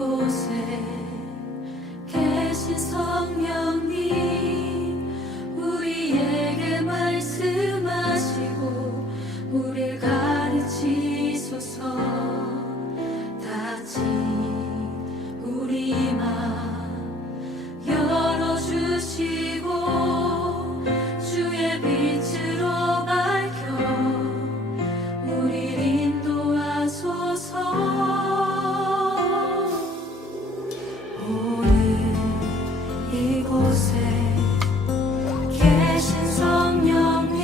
이곳에 계신 성령님 우리에게 말씀하시고 우리를 가르치소서. 다시 우리 맘 열어주시고 주의 빛으로 밝혀 우리를 인도하소서. 이곳에 계신 성령님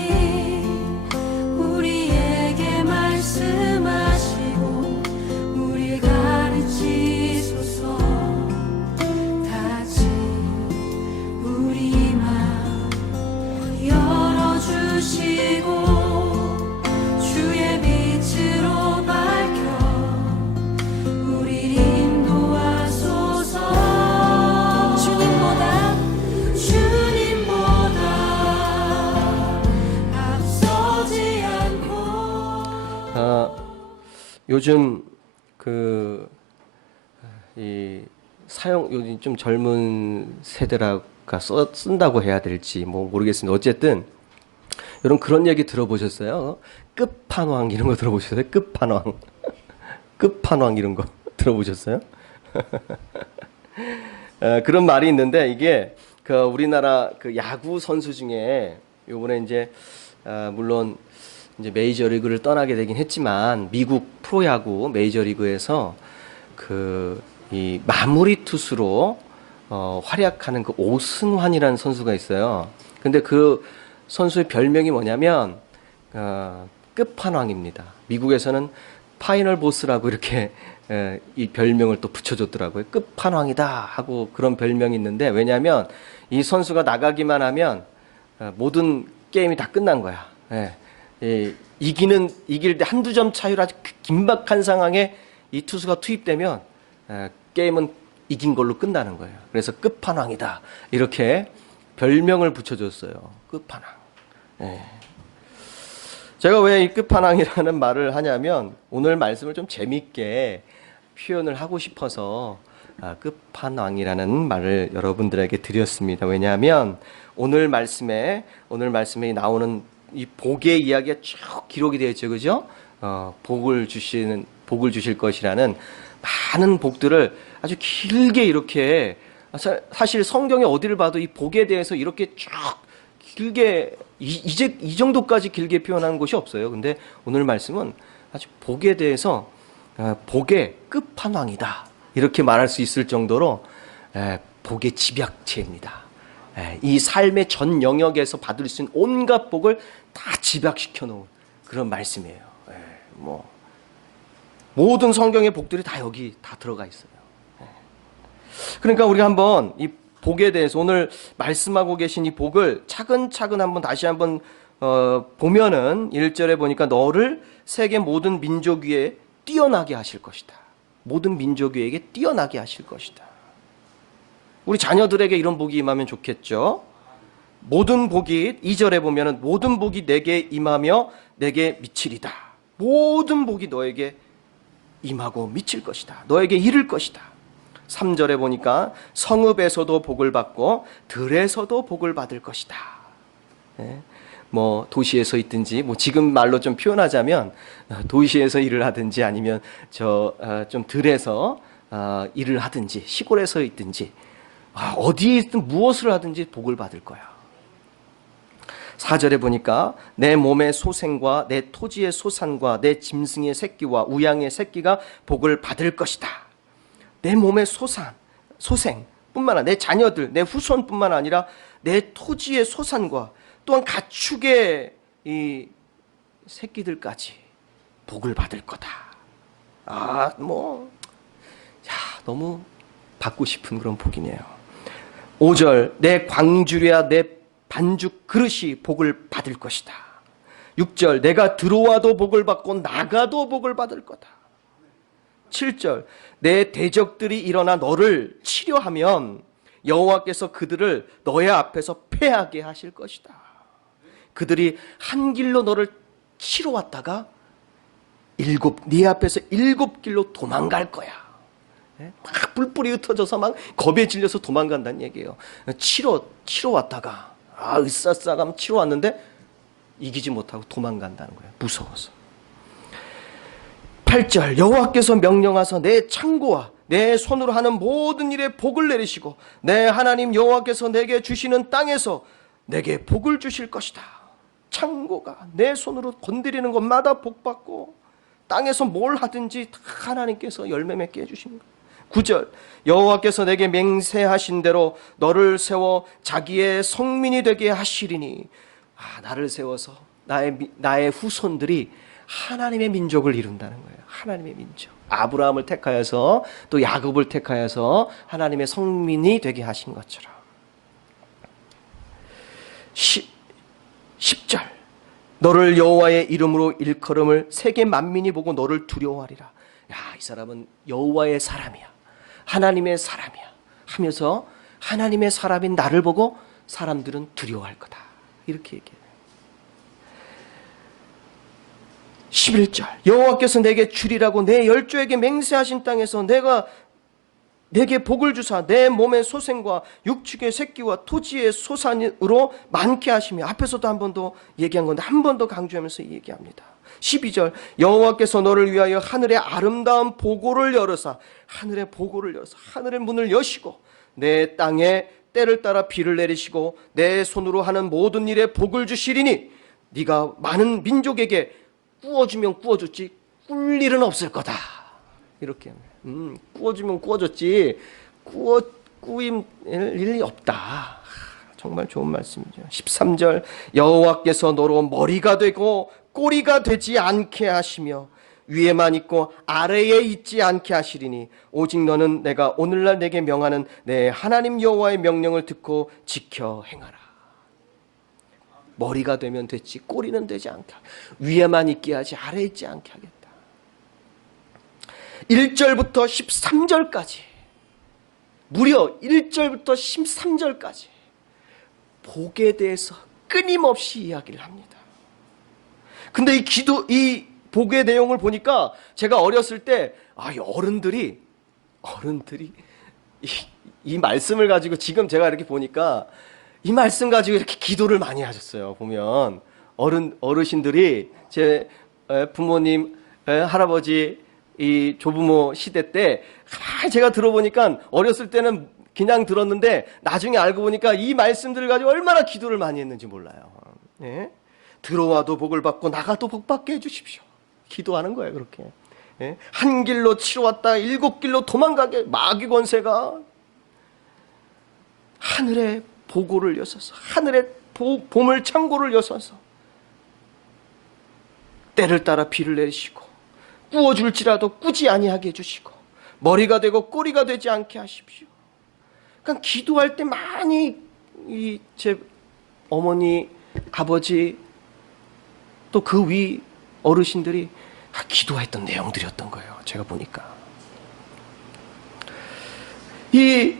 우리에게 말씀하시고 우리 가르치소서. 다시 우리 맘 열어주시고 주의 빛으로 밝혀 우리 인도하소서. 요즘 요즘 좀 젊은 세대가 쓴다고 해야 될지 뭐 모르겠습니다. 어쨌든 여러분 그런 얘기 들어보셨어요? 끝판왕 이런 거 들어보셨어요? 끝판왕 끝판왕 이런 거 들어보셨어요? 그런 말이 있는데 이게 우리나라 야구 선수 중에 요번에 이제 물론 이제 메이저리그를 떠나게 되긴 했지만 미국 프로야구 메이저리그에서 이 마무리 투수로 활약하는 오승환이라는 선수가 있어요. 근데 그 선수의 별명이 뭐냐면 끝판왕입니다. 미국에서는 파이널 보스라고 이렇게 이 별명을 또 붙여줬더라고요. 끝판왕이다 하고 그런 별명이 있는데, 왜냐하면 이 선수가 나가기만 하면 모든 게임이 다 끝난 거야. 이길 때 한두 점 차이로 아주 긴박한 상황에 이 투수가 투입되면 게임은 이긴 걸로 끝나는 거예요. 그래서 끝판왕이다 이렇게 별명을 붙여줬어요. 끝판왕. 제가 왜 이 끝판왕이라는 말을 하냐면 오늘 말씀을 좀 재밌게 표현을 하고 싶어서 끝판왕이라는 말을 여러분들에게 드렸습니다. 왜냐하면 오늘 말씀에 나오는 이 복의 이야기가 쭉 기록이 되어 있죠, 그죠? 복을 주실 것이라는 많은 복들을 아주 길게 이렇게, 사실 성경에 어디를 봐도 이 복에 대해서 이렇게 쭉 길게 이 정도까지 길게 표현한 곳이 없어요. 근데 오늘 말씀은 아주 복에 대해서 복의 끝판왕이다 이렇게 말할 수 있을 정도로 복의 집약체입니다. 이 삶의 전 영역에서 받을 수 있는 온갖 복을 다 집약시켜 놓은 그런 말씀이에요. 모든 성경의 복들이 다 여기 다 들어가 있어요. 그러니까 우리가 한번 이 복에 대해서 오늘 말씀하고 계신 이 복을 차근차근 다시 한번 보면은 1절에 보니까 너를 세계 모든 민족 위에 뛰어나게 하실 것이다. 모든 민족 위에게 뛰어나게 하실 것이다. 우리 자녀들에게 이런 복이 임하면 좋겠죠. 모든 복이 2절에 보면은 모든 복이 내게 임하며 내게 미치리다. 모든 복이 너에게 임하고 미칠 것이다. 너에게 이를 것이다. 3절에 보니까 성읍에서도 복을 받고 들에서도 복을 받을 것이다. 뭐 도시에서 있든지 뭐 지금 말로 좀 표현하자면 도시에서 일을 하든지 아니면 좀 들에서 일을 하든지 시골에서 있든지 어디에 있든 무엇을 하든지 복을 받을 거야. 4절에 보니까 내 몸의 소생과 내 토지의 소산과 내 짐승의 새끼와 우양의 새끼가 복을 받을 것이다. 내 몸의 소생뿐만 아니라 내 자녀들, 내 후손뿐만 아니라 내 토지의 소산과 또한 가축의 이 새끼들까지 복을 받을 거다. 너무 받고 싶은 그런 복이네요. 5절 내 광주리와 내 반죽 그릇이 복을 받을 것이다. 6절 내가 들어와도 복을 받고 나가도 복을 받을 거다. 7절 내 대적들이 일어나 너를 치려하면 여호와께서 그들을 너의 앞에서 패하게 하실 것이다. 그들이 한 길로 너를 치러 왔다가 네 앞에서 7길로 도망갈 거야. 막 뿔뿔이 흩어져서 막 겁에 질려서 도망간다는 얘기예요. 치러 왔다가 으쌰으쌰하면 치러 왔는데 이기지 못하고 도망간다는 거예요. 무서워서. 8절 여호와께서 명령하사 내 창고와 내 손으로 하는 모든 일에 복을 내리시고 내 하나님 여호와께서 내게 주시는 땅에서 내게 복을 주실 것이다. 창고가 내 손으로 건드리는 것마다 복받고 땅에서 뭘 하든지 다 하나님께서 열매 맺게 해주십니다. 9절 여호와께서 내게 맹세하신 대로 너를 세워 자기의 성민이 되게 하시리니 나를 세워서 나의 후손들이 하나님의 민족을 이룬다는 거예요. 하나님의 민족. 아브라함을 택하여서 또 야곱을 택하여서 하나님의 성민이 되게 하신 것처럼. 10절 너를 여호와의 이름으로 일컬음을 세계 만민이 보고 너를 두려워하리라. 이 사람은 여호와의 사람이야. 하나님의 사람이야. 하면서 하나님의 사람인 나를 보고 사람들은 두려워할 거다. 이렇게 얘기해요. 11절 여호와께서 내게 주리라고 내 열조에게 맹세하신 땅에서 내게 복을 주사 내 몸의 소생과 육축의 새끼와 토지의 소산으로 많게 하시며 앞에서도 한 번 더 얘기한 건데 한 번 더 강조하면서 얘기합니다. 12절 여호와께서 너를 위하여 하늘의 아름다운 보고를 열어사 하늘의 문을 여시고 내 땅에 때를 따라 비를 내리시고 내 손으로 하는 모든 일에 복을 주시리니 네가 많은 민족에게 꾸어주면 꾸어줬지 꿀 일은 없을 거다. 이렇게 꾸어주면 꾸어줬지 꾸임 일이 없다. 정말 좋은 말씀이죠. 13절 여호와께서 너로 머리가 되고 꼬리가 되지 않게 하시며 위에만 있고 아래에 있지 않게 하시리니 오직 너는 내가 오늘날 내게 명하는 내 하나님 여호와의 명령을 듣고 지켜 행하라. 머리가 되면 됐지 꼬리는 되지 않게 위에만 있게 하지 아래에 있지 않게 하겠다. 1절부터 13절까지 무려 1절부터 13절까지 복에 대해서 끊임없이 이야기를 합니다. 근데 이 복의 내용을 보니까 제가 어렸을 때 어른들이 이 말씀을 가지고 지금 제가 이렇게 보니까 이 말씀 가지고 이렇게 기도를 많이 하셨어요. 보면 어르신들이 제 부모님, 할아버지 이 조부모 시대 때 제가 들어보니까 어렸을 때는 그냥 들었는데 나중에 알고 보니까 이 말씀들을 가지고 얼마나 기도를 많이 했는지 몰라요. 예? 들어와도 복을 받고 나가도 복 받게 해주십시오. 기도하는 거예요. 그렇게. 예? 한 길로 치러 왔다 7길로 도망가게 마귀 권세가 하늘의 보고를 여서서 하늘의 보물 창고를 여서서 때를 따라 비를 내리시고 꾸어줄지라도 꾸지 아니하게 해주시고 머리가 되고 꼬리가 되지 않게 하십시오. 그러니까 기도할 때 많이 제 어머니, 아버지 또 그 위 어르신들이 기도했던 내용들이었던 거예요. 제가 보니까 이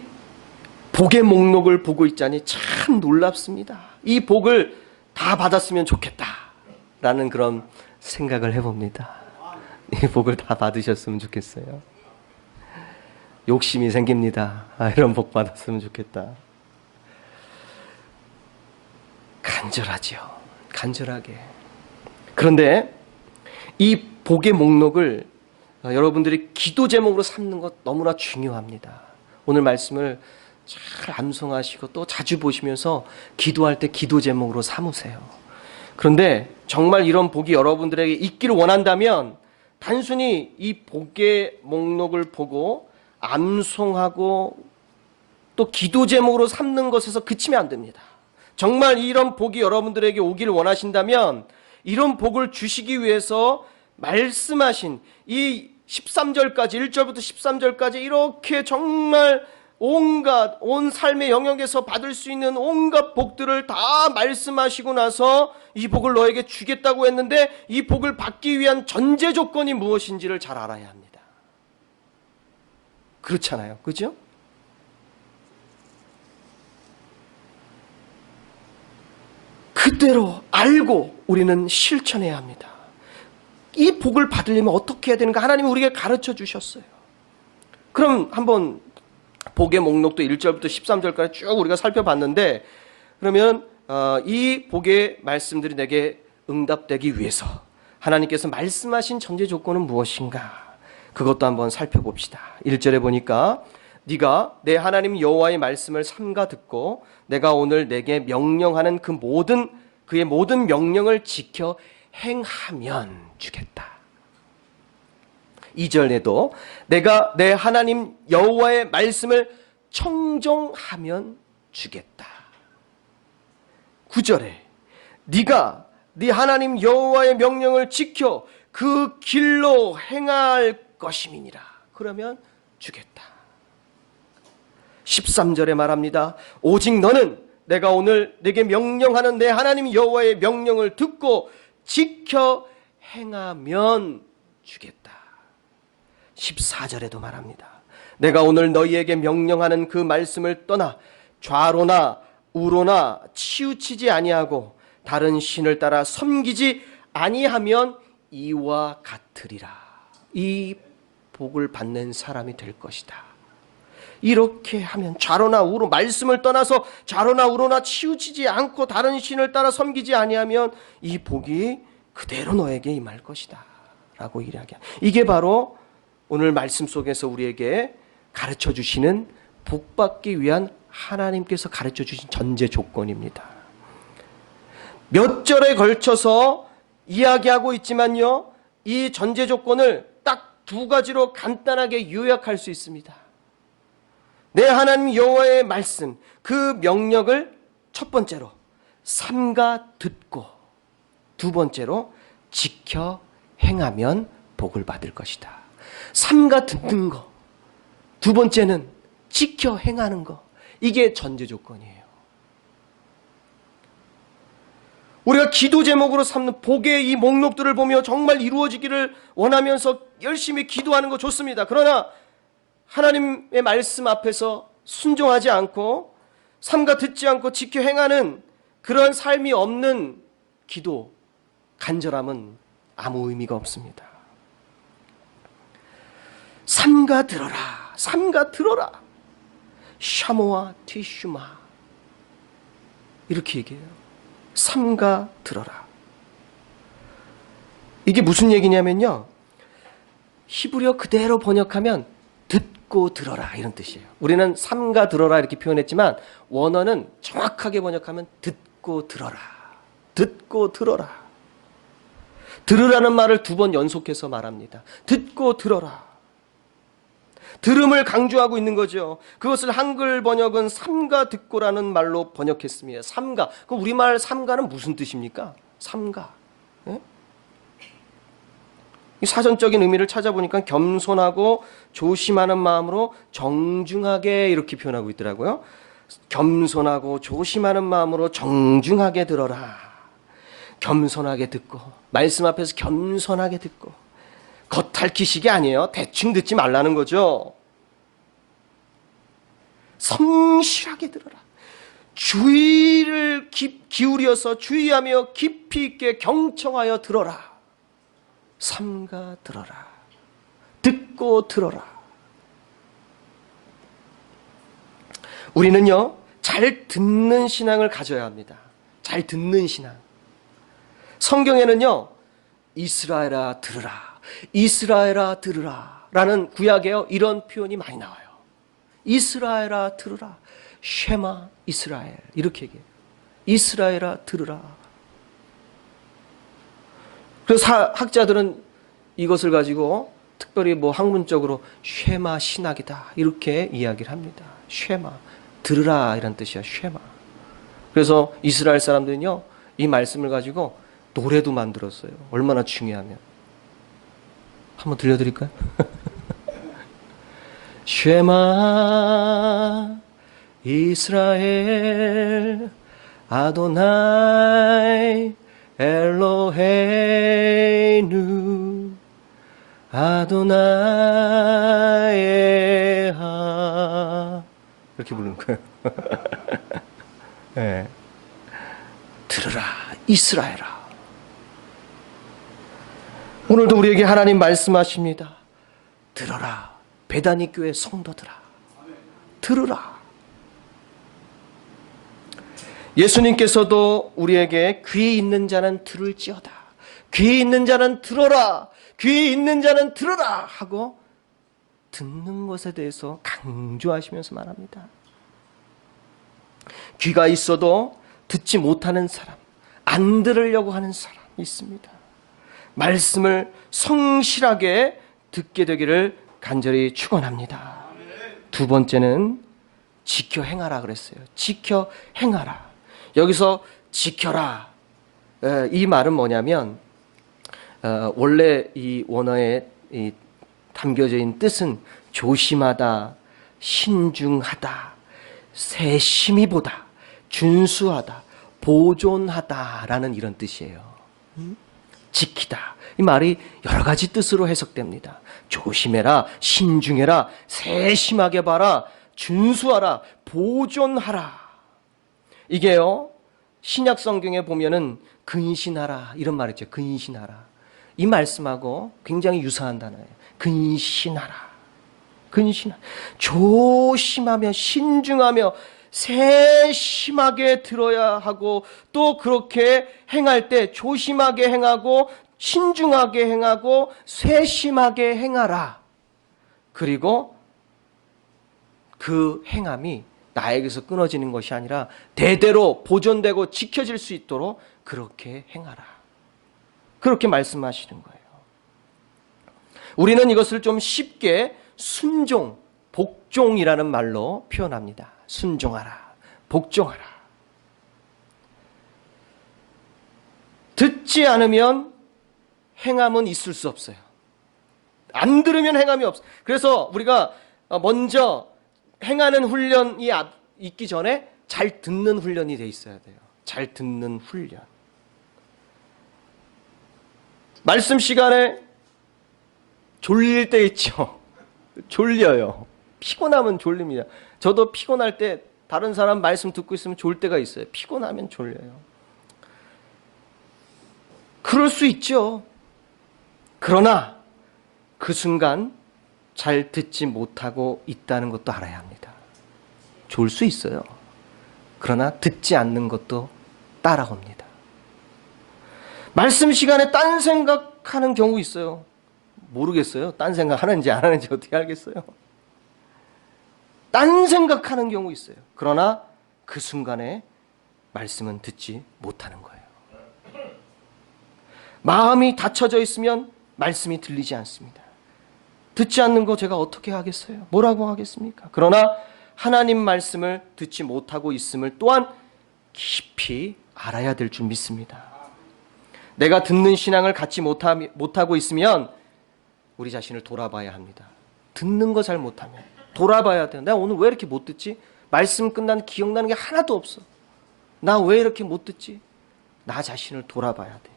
복의 목록을 보고 있자니 참 놀랍습니다. 이 복을 다 받았으면 좋겠다라는 그런 생각을 해봅니다. 이 복을 다 받으셨으면 좋겠어요. 욕심이 생깁니다. 이런 복 받았으면 좋겠다. 간절하죠. 간절하게. 그런데 이 복의 목록을 여러분들이 기도 제목으로 삼는 것 너무나 중요합니다. 오늘 말씀을 잘 암송하시고 또 자주 보시면서 기도할 때 기도 제목으로 삼으세요. 그런데 정말 이런 복이 여러분들에게 있기를 원한다면 단순히 이 복의 목록을 보고 암송하고 또 기도 제목으로 삼는 것에서 그치면 안 됩니다. 정말 이런 복이 여러분들에게 오기를 원하신다면 이런 복을 주시기 위해서 말씀하신 이 13절까지 1절부터 13절까지 이렇게 정말 온 삶의 영역에서 받을 수 있는 온갖 복들을 다 말씀하시고 나서 이 복을 너에게 주겠다고 했는데 이 복을 받기 위한 전제 조건이 무엇인지를 잘 알아야 합니다. 그렇잖아요. 그죠? 그대로 알고 우리는 실천해야 합니다. 이 복을 받으려면 어떻게 해야 되는가 하나님이 우리에게 가르쳐 주셨어요. 그럼 한번 복의 목록도 1절부터 13절까지 쭉 우리가 살펴봤는데, 그러면 이 복의 말씀들이 내게 응답되기 위해서 하나님께서 말씀하신 전제 조건은 무엇인가? 그것도 한번 살펴봅시다. 1절에 보니까 네가 내 하나님 여호와의 말씀을 삼가 듣고 내가 오늘 내게 명령하는 그의 모든 명령을 지켜 행하면 주겠다. 2절에도 내가 내 하나님 여호와의 말씀을 청종하면 주겠다. 9절에 네가 네 하나님 여호와의 명령을 지켜 그 길로 행할 것임이니라. 그러면 주겠다. 13절에 말합니다. 오직 너는 내가 오늘 내게 명령하는 내 하나님 여호와의 명령을 듣고 지켜 행하면 주겠다. 14절에도 말합니다. 내가 오늘 너희에게 명령하는 그 말씀을 떠나 좌로나 우로나 치우치지 아니하고 다른 신을 따라 섬기지 아니하면 이와 같으리라. 이 복을 받는 사람이 될 것이다. 이렇게 하면 좌로나 우로, 말씀을 떠나서 좌로나 우로나 치우치지 않고 다른 신을 따라 섬기지 아니하면 이 복이 그대로 너에게 임할 것이다 라고 이야기합니다. 이게 바로 오늘 말씀 속에서 우리에게 가르쳐 주시는 복받기 위한 하나님께서 가르쳐 주신 전제 조건입니다. 몇 절에 걸쳐서 이야기하고 있지만요, 이 전제 조건을 딱 두 가지로 간단하게 요약할 수 있습니다. 내 하나님 여호와의 말씀, 그 명령을 첫 번째로 삼가 듣고, 두 번째로 지켜 행하면 복을 받을 것이다. 삼가 듣는 거, 두 번째는 지켜 행하는 거, 이게 전제 조건이에요. 우리가 기도 제목으로 삼는 복의 이 목록들을 보며 정말 이루어지기를 원하면서 열심히 기도하는 거 좋습니다. 그러나 하나님의 말씀 앞에서 순종하지 않고 삼가 듣지 않고 지켜 행하는 그런 삶이 없는 기도, 간절함은 아무 의미가 없습니다. 삼가 들어라, 삼가 들어라. 샤모와 티슈마, 이렇게 얘기해요. 삼가 들어라. 이게 무슨 얘기냐면요, 히브리어 그대로 번역하면 듣고 들어라 이런 뜻이에요. 우리는 삼가 들어라 이렇게 표현했지만 원어는 정확하게 번역하면 듣고 들어라, 듣고 들어라. 들으라는 말을 두 번 연속해서 말합니다. 듣고 들어라. 들음을 강조하고 있는 거죠. 그것을 한글 번역은 삼가 듣고라는 말로 번역했습니다. 삼가. 그 우리말 삼가는 무슨 뜻입니까? 삼가. 예? 이 사전적인 의미를 찾아보니까 겸손하고 조심하는 마음으로 정중하게 이렇게 표현하고 있더라고요. 겸손하고 조심하는 마음으로 정중하게 들어라. 겸손하게 듣고, 말씀 앞에서 겸손하게 듣고, 겉핥기식이 아니에요. 대충 듣지 말라는 거죠. 성실하게 들어라. 주의를 기울여서 주의하며 깊이 있게 경청하여 들어라. 삼가 들어라. 듣고 들어라. 우리는요, 잘 듣는 신앙을 가져야 합니다. 잘 듣는 신앙. 성경에는요, 이스라엘아 들으라, 이스라엘아 들으라 라는 구약에요, 이런 표현이 많이 나와요. 이스라엘아 들으라, 쉐마 이스라엘, 이렇게 얘기해요. 이스라엘아 들으라. 그래서 학자들은 이것을 가지고 특별히 뭐 학문적으로 쉐마 신학이다 이렇게 이야기를 합니다. 쉐마, 들으라 이런 뜻이야. 쉐마. 그래서 이스라엘 사람들은요, 이 말씀을 가지고 노래도 만들었어요. 얼마나 중요하면. 한번 들려드릴까요? 쉐마 이스라엘 아도나이 엘로헤이누 아도나에하, 이렇게 부르는 거예요. 네. 들으라 이스라엘아. 오늘도 우리에게 하나님 말씀하십니다. 들어라 베다니 교회 성도들아, 들으라. 예수님께서도 우리에게 귀 있는 자는 들을지어다, 귀 있는 자는 들어라, 귀 있는 자는 들어라 하고 듣는 것에 대해서 강조하시면서 말합니다. 귀가 있어도 듣지 못하는 사람, 안 들으려고 하는 사람이 있습니다. 말씀을 성실하게 듣게 되기를 간절히 축원합니다. 두 번째는 지켜 행하라 그랬어요. 지켜 행하라. 여기서 지켜라, 이 말은 뭐냐면 원래 이 원어에 담겨져 있는 뜻은 조심하다, 신중하다, 세심히 보다, 준수하다, 보존하다라는 이런 뜻이에요. 지키다, 이 말이 여러 가지 뜻으로 해석됩니다. 조심해라, 신중해라, 세심하게 봐라, 준수하라, 보존하라. 이게요, 신약 성경에 보면은 근신하라 이런 말 있죠. 근신하라. 이 말씀하고 굉장히 유사한 단어예요. 근신하라. 근신하라. 조심하며 신중하며 세심하게 들어야 하고, 또 그렇게 행할 때 조심하게 행하고 신중하게 행하고 세심하게 행하라. 그리고 그 행함이 나에게서 끊어지는 것이 아니라 대대로 보존되고 지켜질 수 있도록 그렇게 행하라. 그렇게 말씀하시는 거예요. 우리는 이것을 좀 쉽게 순종, 복종이라는 말로 표현합니다. 순종하라, 복종하라. 듣지 않으면 행함은 있을 수 없어요. 안 들으면 행함이 없어요. 그래서 우리가 먼저 행하는 훈련이 있기 전에 잘 듣는 훈련이 돼 있어야 돼요. 잘 듣는 훈련. 말씀 시간에 졸릴 때 있죠. 졸려요. 피곤하면 졸립니다. 저도 피곤할 때 다른 사람 말씀 듣고 있으면 졸 때가 있어요. 피곤하면 졸려요. 그럴 수 있죠. 그러나 그 순간 잘 듣지 못하고 있다는 것도 알아야 합니다. 졸 수 있어요. 그러나 듣지 않는 것도 따라옵니다. 말씀 시간에 딴 생각하는 경우 있어요. 모르겠어요. 딴 생각 하는지 안 하는지 어떻게 알겠어요? 딴 생각하는 경우 있어요. 그러나 그 순간에 말씀은 듣지 못하는 거예요. 마음이 닫혀져 있으면 말씀이 들리지 않습니다. 듣지 않는 거 제가 어떻게 하겠어요? 뭐라고 하겠습니까? 그러나 하나님 말씀을 듣지 못하고 있음을 또한 깊이 알아야 될 줄 믿습니다. 내가 듣는 신앙을 갖지 못하고 있으면 우리 자신을 돌아봐야 합니다. 듣는 거 잘 못하면 돌아봐야 돼요. 내가 오늘 왜 이렇게 못 듣지? 말씀 끝난 기억나는 게 하나도 없어. 나 왜 이렇게 못 듣지? 나 자신을 돌아봐야 돼요.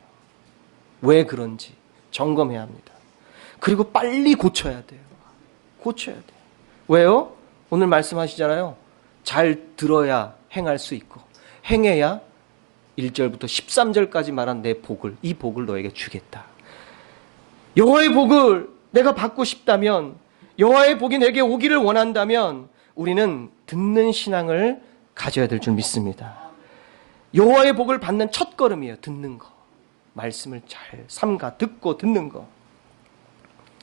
왜 그런지 점검해야 합니다. 그리고 빨리 고쳐야 돼요. 고쳐야 돼요. 왜요? 오늘 말씀하시잖아요. 잘 들어야 행할 수 있고, 행해야 1절부터 13절까지 말한 내 복을, 이 복을 너에게 주겠다. 여호와의 복을 내가 받고 싶다면, 여호와의 복이 내게 오기를 원한다면 우리는 듣는 신앙을 가져야 될 줄 믿습니다. 여호와의 복을 받는 첫 걸음이에요. 듣는 거. 말씀을 잘 삼가 듣고 듣는 거.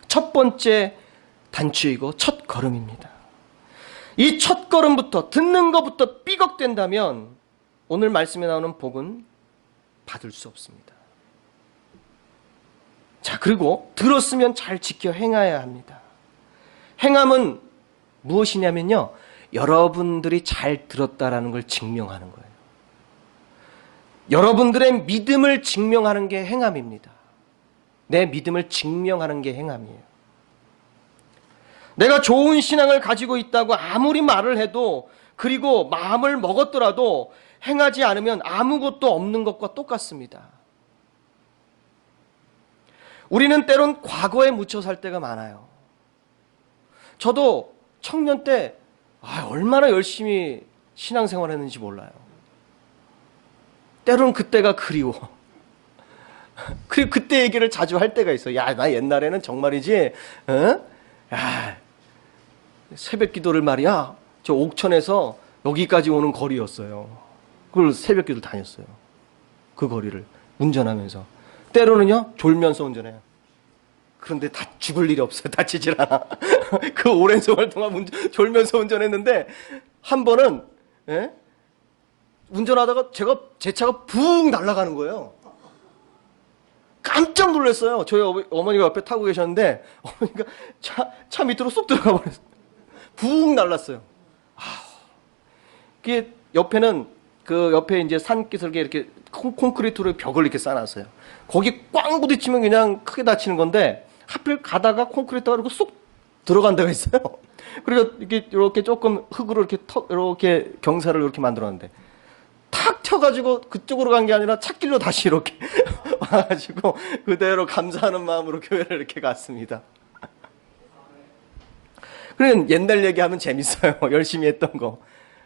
첫 번째 단추이고 첫 걸음입니다. 이 첫 걸음부터, 듣는 것부터 삐걱된다면 오늘 말씀에 나오는 복은 받을 수 없습니다. 자, 그리고 들었으면 잘 지켜 행해야 합니다. 행함은 무엇이냐면요, 여러분들이 잘 들었다라는 걸 증명하는 거예요. 여러분들의 믿음을 증명하는 게 행함입니다. 내 믿음을 증명하는 게 행함이에요. 내가 좋은 신앙을 가지고 있다고 아무리 말을 해도, 그리고 마음을 먹었더라도 행하지 않으면 아무것도 없는 것과 똑같습니다. 우리는 때론 과거에 묻혀 살 때가 많아요. 저도 청년 때 얼마나 열심히 신앙생활 했는지 몰라요. 때로는 그때가 그리워. 그리고 그때 얘기를 자주 할 때가 있어요. 야, 나 옛날에는 정말이지, 새벽 기도를 말이야 저 옥천에서 여기까지 오는 거리였어요. 그걸 새벽 기도 다녔어요. 그 거리를 운전하면서. 때로는요 졸면서 운전해요. 그런데 다 죽을 일이 없어요. 다치질 않아. 그 오랜 세월 동안 졸면서 운전했는데 한 번은 예? 운전하다가 제 차가 붕 날아가는 거예요. 깜짝 놀랐어요. 저희 어머니가 옆에 타고 계셨는데 어머니가 차 밑으로 쏙 들어가 버렸어요. 붕 날랐어요. 그게 옆에는 그 옆에 이제 산기슭에 이렇게 콘크리트로 벽을 이렇게 쌓아놨어요. 거기 꽝 부딪히면 그냥 크게 다치는 건데 하필 가다가 콘크리트가 이렇게 쏙 들어간 데가 있어요. 그리고 이렇게 조금 흙으로 이렇게 경사를 이렇게 만들었는데 탁 튀어가지고 그쪽으로 간 게 아니라 찻길로 다시 이렇게 와가지고 그대로 감사하는 마음으로 교회를 이렇게 갔습니다. 그래 옛날 얘기하면 재밌어요. 열심히 했던 거.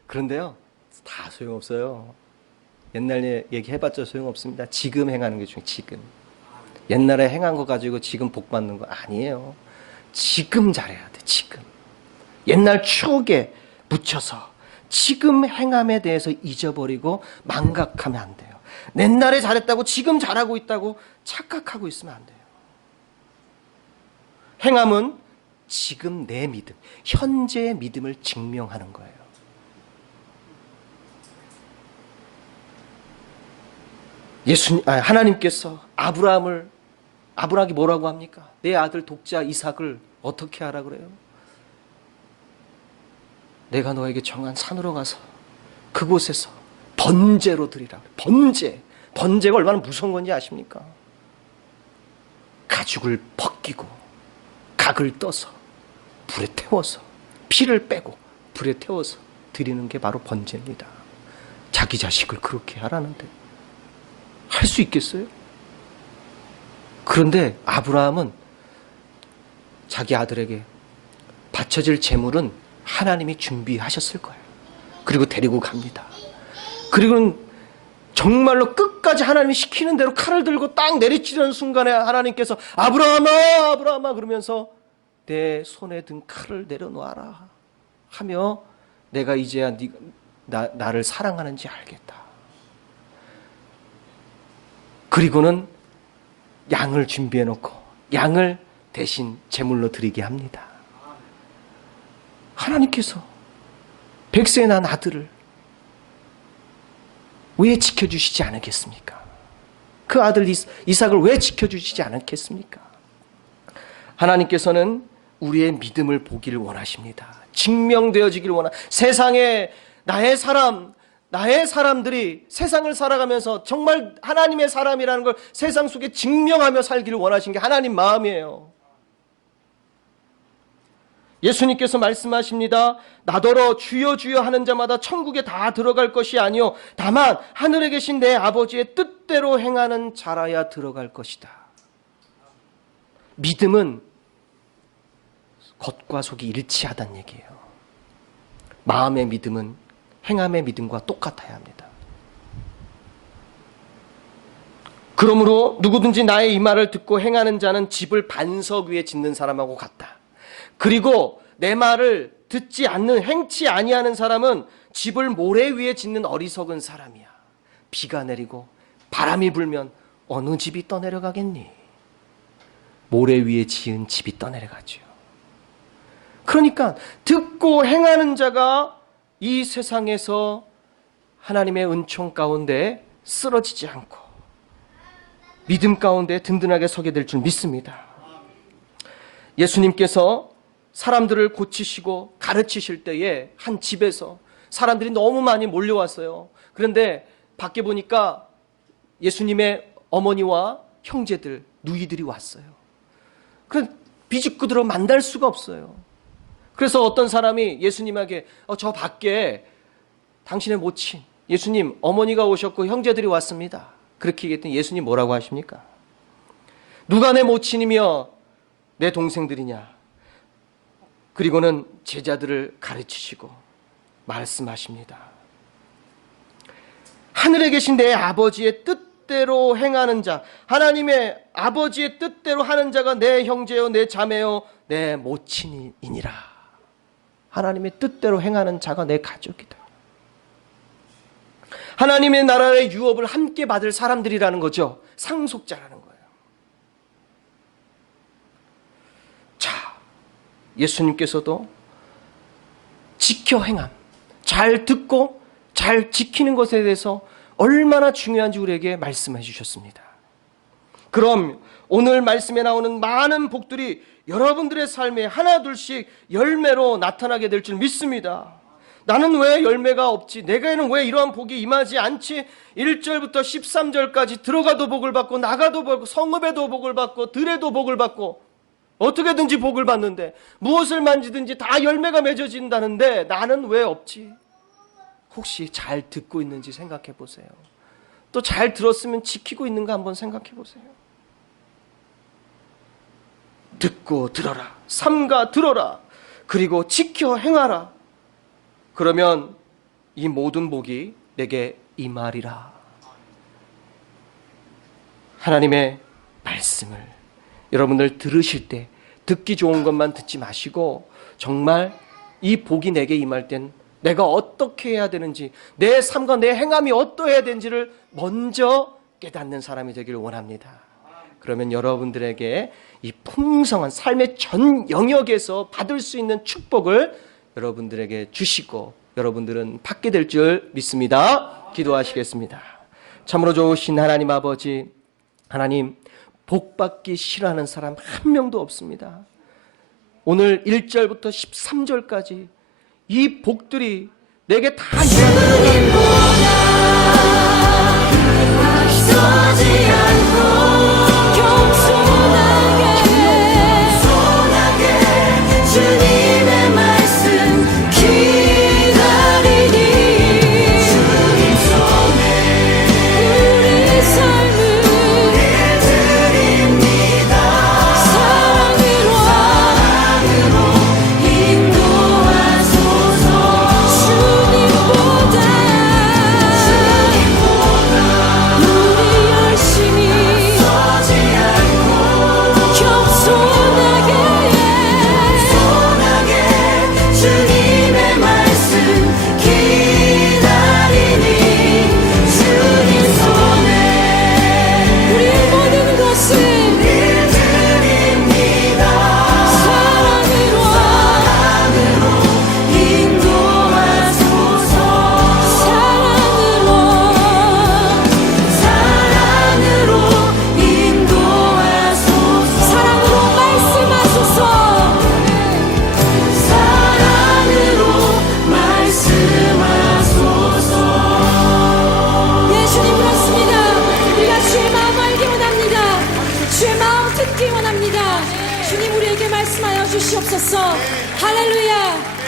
그런데요 다 소용없어요. 옛날 얘기 해봤자 소용없습니다. 지금 행하는 게 중요해요. 지금. 옛날에 행한 거 가지고 지금 복 받는 거 아니에요. 지금 잘해야 돼. 지금. 옛날 추억에 묻혀서 지금 행함에 대해서 잊어버리고 망각하면 안 돼요. 옛날에 잘했다고 지금 잘하고 있다고 착각하고 있으면 안 돼요. 행함은 지금 내 믿음, 현재의 믿음을 증명하는 거예요. 하나님께서 아브라함이 뭐라고 합니까? 내 아들 독자 이삭을 어떻게 하라 그래요? 내가 너에게 정한 산으로 가서 그곳에서 번제로 드리라. 번제가 얼마나 무서운 건지 아십니까? 가죽을 벗기고 각을 떠서 불에 태워서 피를 빼고 불에 태워서 드리는 게 바로 번제입니다. 자기 자식을 그렇게 하라는데 할 수 있겠어요? 그런데 아브라함은 자기 아들에게 바쳐질 제물은 하나님이 준비하셨을 거예요. 그리고 데리고 갑니다. 그리고는 정말로 끝까지 하나님이 시키는 대로 칼을 들고 딱 내리치려는 순간에 하나님께서 아브라함아 아브라함아 그러면서 내 손에 든 칼을 내려놓아라 하며 내가 이제야 나를 사랑하는지 알겠다. 그리고는 양을 준비해 놓고 양을 대신 제물로 드리게 합니다. 하나님께서 백세 난 아들을 왜 지켜주시지 않겠습니까? 그 아들 이삭을 왜 지켜주시지 않겠습니까? 하나님께서는 우리의 믿음을 보기를 원하십니다. 증명되어지기를 세상에 나의 사람들이 세상을 살아가면서 정말 하나님의 사람이라는 걸 세상 속에 증명하며 살기를 원하신 게 하나님 마음이에요. 예수님께서 말씀하십니다. 나더러 주여 주여 하는 자마다 천국에 다 들어갈 것이 아니요 다만 하늘에 계신 내 아버지의 뜻대로 행하는 자라야 들어갈 것이다. 믿음은 겉과 속이 일치하다는 얘기예요. 마음의 믿음은 행함의 믿음과 똑같아야 합니다. 그러므로 누구든지 나의 이 말을 듣고 행하는 자는 집을 반석 위에 짓는 사람하고 같다. 그리고 내 말을 듣지 않는 행치 아니하는 사람은 집을 모래 위에 짓는 어리석은 사람이야. 비가 내리고 바람이 불면 어느 집이 떠내려가겠니? 모래 위에 지은 집이 떠내려가죠. 그러니까 듣고 행하는 자가 이 세상에서 하나님의 은총 가운데 쓰러지지 않고 믿음 가운데 든든하게 서게 될 줄 믿습니다. 예수님께서 사람들을 고치시고 가르치실 때에 한 집에서 사람들이 너무 많이 몰려왔어요. 그런데 밖에 보니까 예수님의 어머니와 형제들, 누이들이 왔어요. 그런데 비집구들어 만날 수가 없어요. 그래서 어떤 사람이 예수님에게 저 밖에 당신의 모친 예수님 어머니가 오셨고 형제들이 왔습니다. 그렇게 얘기했더니 예수님 뭐라고 하십니까? 누가 내 모친이며 내 동생들이냐? 그리고는 제자들을 가르치시고 말씀하십니다. 하늘에 계신 내 아버지의 뜻대로 행하는 자, 하나님의 아버지의 뜻대로 하는 자가 내 형제요 내 자매요 내 모친이니라. 하나님의 뜻대로 행하는 자가 내 가족이다. 하나님의 나라의 유업을 함께 받을 사람들이라는 거죠. 상속자라는 거예요. 자, 예수님께서도 지켜 행함, 잘 듣고 잘 지키는 것에 대해서 얼마나 중요한지 우리에게 말씀해 주셨습니다. 그럼 오늘 말씀에 나오는 많은 복들이 여러분들의 삶에 하나둘씩 열매로 나타나게 될 줄 믿습니다. 나는 왜 열매가 없지? 내게는 왜 이러한 복이 임하지 않지? 1절부터 13절까지 들어가도 복을 받고 나가도 복을 받고 성읍에도 복을 받고 들에도 복을 받고 어떻게든지 복을 받는데 무엇을 만지든지 다 열매가 맺어진다는데 나는 왜 없지? 혹시 잘 듣고 있는지 생각해 보세요. 또 잘 들었으면 지키고 있는가 한번 생각해 보세요. 듣고 들어라. 삼가 들어라. 그리고 지켜 행하라. 그러면 이 모든 복이 내게 임하리라. 하나님의 말씀을 여러분들 들으실 때 듣기 좋은 것만 듣지 마시고 정말 이 복이 내게 임할 땐 내가 어떻게 해야 되는지, 내 삶과 내 행함이 어떠해야 되는지를 먼저 깨닫는 사람이 되기를 원합니다. 그러면 여러분들에게 이 풍성한 삶의 전 영역에서 받을 수 있는 축복을 여러분들에게 주시고 여러분들은 받게 될 줄 믿습니다. 기도하시겠습니다. 참으로 좋으신 하나님 아버지, 하나님 복 받기 싫어하는 사람 한 명도 없습니다. 오늘 1절부터 13절까지 이 복들이 내게 다 서지 않고 겸손하게 주님의 말씀 기다리니 주님 손에 우리 삶을 드립니다. 사랑으로 인도하소서. 주님보다 우리 열심히 서지 않고 겸손하게 주님의 말씀 기다리니 주님 손에 우리 모든 것을 드립니다. 사랑으로 인도하소서. 사랑으로 인도하소서. 사랑으로 말씀하소서. 사랑으로 말씀하소서. 예수님 그렇습니다. 우리가 주의 마음 알기 원합니다. 주의 마음 듣기 원합니다. 주님 우리에게 말씀하여 주시옵소서. 할렐루야.